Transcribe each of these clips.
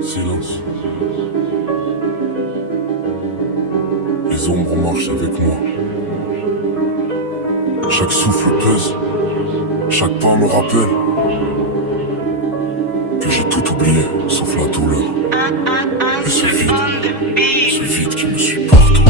Silence. Les ombres marchent avec moi. Chaque souffle pèse. Chaque pas me rappelle que j'ai tout oublié, sauf la douleur. Et ce vide qui me suit partout.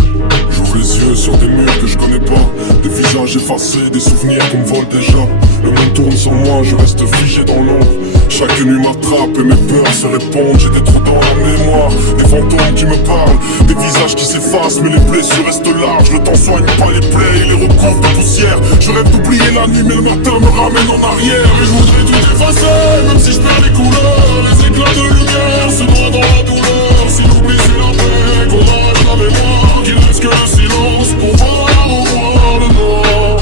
J'ouvre les yeux sur des murs que je connais pas, des visages effacés, des souvenirs qu'on me vole déjà. Le monde tourne sur moi, je reste figé dans l'ombre. Chaque nuit m'attrape et mes peurs se répondent. J'ai des trous dans la mémoire, des fantômes qui me parlent, des visages qui s'effacent mais les blessures restent larges. Le temps soigne pas les plaies et les recouvre de poussière. Je rêve d'oublier la nuit mais le matin me ramène en arrière. Et je voudrais tout effacer, même si je perds les couleurs. Les éclats de lumière se noient dans la douleur. Si l'oubli c'est la paix, qu'on arrache la mémoire, qu'il reste que le silence pour voir le noir.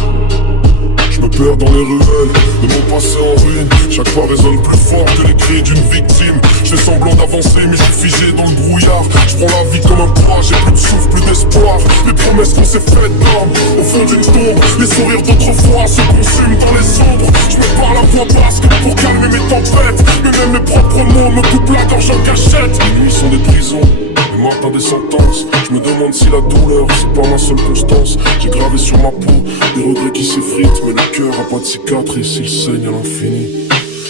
Je me perds dans les ruelles de mon passé en ruine. Chaque pas résonne plus fort que les cris d'une victime. Je fais semblant d'avancer mais je suis figé dans le brouillard. Je prends la vie comme un poids, j'ai plus de souffle, plus d'espoir. Les promesses qu'on s'est faites dorment au fond d'une tombe. Les sourires d'autrefois se consument dans les ombres. Je me parle à voix basse que pour calmer mes tempêtes. Mais même mes propres mots me coupent la gorge en cachette. Les nuits sont des prisons, les matins des sentences. Je me demande si la douleur c'est pas ma seule constance. J'ai gravé sur ma peau des regrets qui s'effritent, mais le cœur a pas de cicatrice, il saigne à l'infini.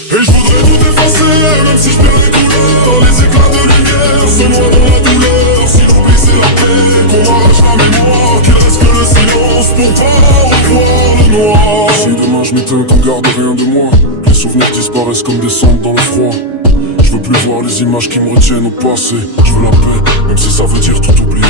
Et je voudrais tout effacer, même si je perds les couleurs. Les éclats de lumière se noient dans la douleur. Si l'oubli c'est la paix, qu'on arrache la mémoire, qu'il reste que le silence pour pas revoir le noir. Si demain je m'éteins qu'on garde rien de moi, les souvenirs disparaissent comme des cendres dans le froid. Je veux plus voir les images qui me retiennent au passé. Je veux la paix, même si ça veut dire tout oublier.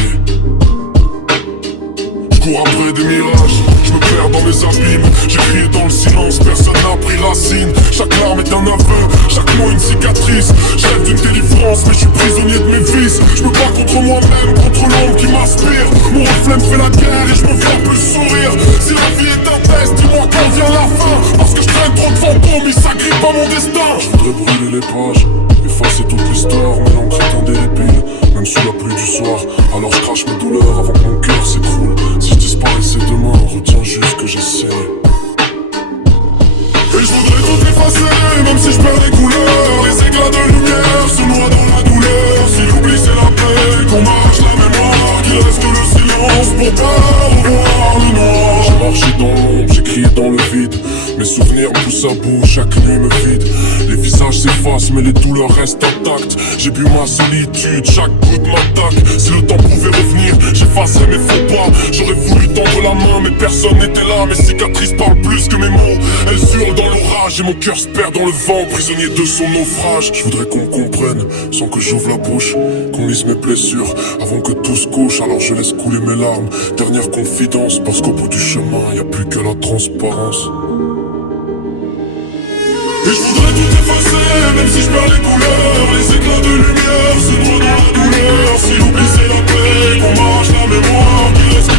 Je cours après des mirages, je me perds dans mes abîmes. J'ai crié dans le silence, personne n'a pris racine. Chaque larme est un aveu, chaque mot une cicatrice. Je rêve d'une délivrance, mais je suis prisonnier de mes vices. Je me bats contre moi-même, contre l'ombre qui m'aspire. Mon reflet me fait la guerre et je me vois plus sourire. Si la vie est un test, dis-moi quand vient la fin. Parce que je traîne trop de fantômes, ils s'agrippent à mon destin. Je voudrais brûler les pages, effacer toute l'histoire, mais l'encre est indélébile, même sous la pluie du soir. Alors je crache mes douleurs avant que mon cœur s'écroule. Si je disparaissais demain, retiens juste que j'essaie. Et je voudrais tout effacer, même si je perds les couleurs. Les éclats de lumière se noient dans la douleur. Si l'oubli c'est la paix, qu'on m'arrache la mémoire, qu'il reste que le silence pour pas revoir le noir. J'ai marché dans l'ombre, j'ai crié dans le vide. Mes souvenirs poussent à bout, chaque nuit me vide. Les visages s'effacent mais les douleurs restent intactes. J'ai bu ma solitude, chaque goutte m'attaque. Si le temps pouvait revenir, j'effacerais mes faux pas. J'aurais voulu tendre la main mais personne n'était là. Mes cicatrices parlent plus que mes mots, elles hurlent dans l'orage. Et mon cœur se perd dans le vent, prisonnier de son naufrage. Je voudrais qu'on me comprenne, sans que j'ouvre la bouche, qu'on lise mes blessures, avant que tout se couche. Alors je laisse couler mes larmes, dernière confidence. Parce qu'au bout du chemin, y a plus que la transparence. Et je voudrais tout effacer, même si je perds les couleurs. Les éclats de lumière se noient dans la douleur. Si l'oubli c'est la paix, qu'on m'arrache la mémoire, qu'il reste